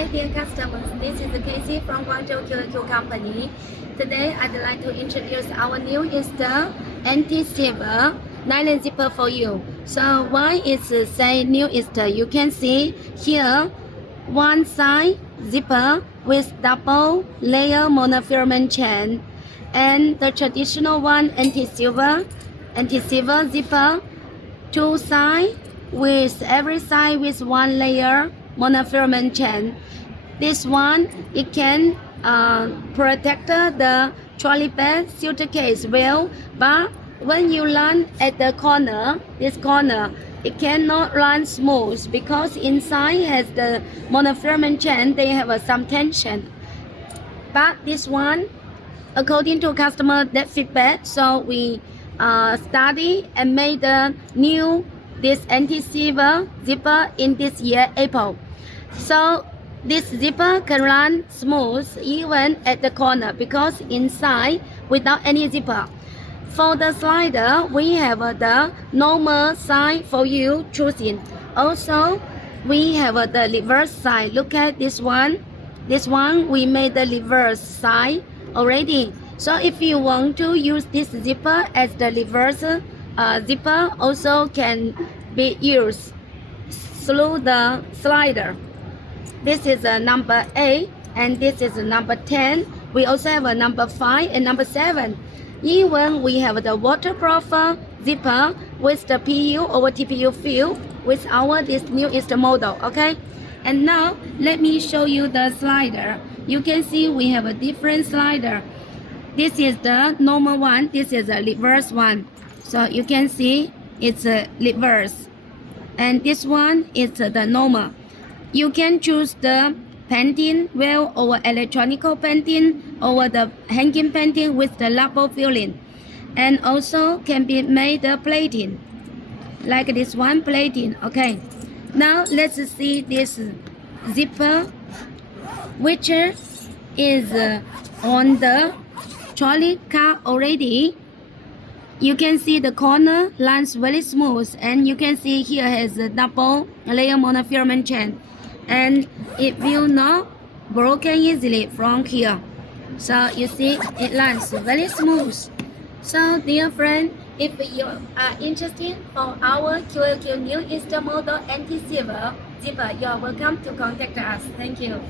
Hi dear customers, this is Casey from Guangzhou QQ Company. Today I'd like to introduce our new Easter anti-zipper nylon zipper for you. So why it's say new Easter? You can see here one side zipper with double layer monofilament chain, and the traditional one anti-silver zipper, two sides with every side with one layer monofilament chain. This one, it can protect the trolley bag suitcase well, but when you run at the corner, this corner, it cannot run smooth because inside has the monofilament chain, they have some tension. But this one, according to customer that feedback, so we study and made the new this anti-zipper zipper in this year April. So this zipper can run smooth even at the corner because inside without any zipper. For the slider, we have the normal side for you choosing. Also, we have the reverse side. Look at this one. This one we made the reverse side already. So if you want to use this zipper as the reverse zipper, also can be used through the slider. This is a number 8 and this is a number 10. We also have a number 5 and number 7. Even we have the waterproof zipper with the PU over TPU fill with our this new Easter model. Okay, and now let me show you the slider. You can see we have a different slider. This is the normal one. This is a reverse one. So you can see it's a reverse, and this one is the normal. You can choose the painting wheel over electronical painting over the hanging painting with the rubber filling, and also can be made the plating like this one plating. Okay, now let's see this zipper which is on the trolley car already. You can see the corner runs very smooth, and you can see here has a double layer monofilament chain, and it will not broken easily from here. So you see it runs very smooth. So dear friend, if you are interested for our QQ new Easter model anti-zipper, you are welcome to contact us. Thank you.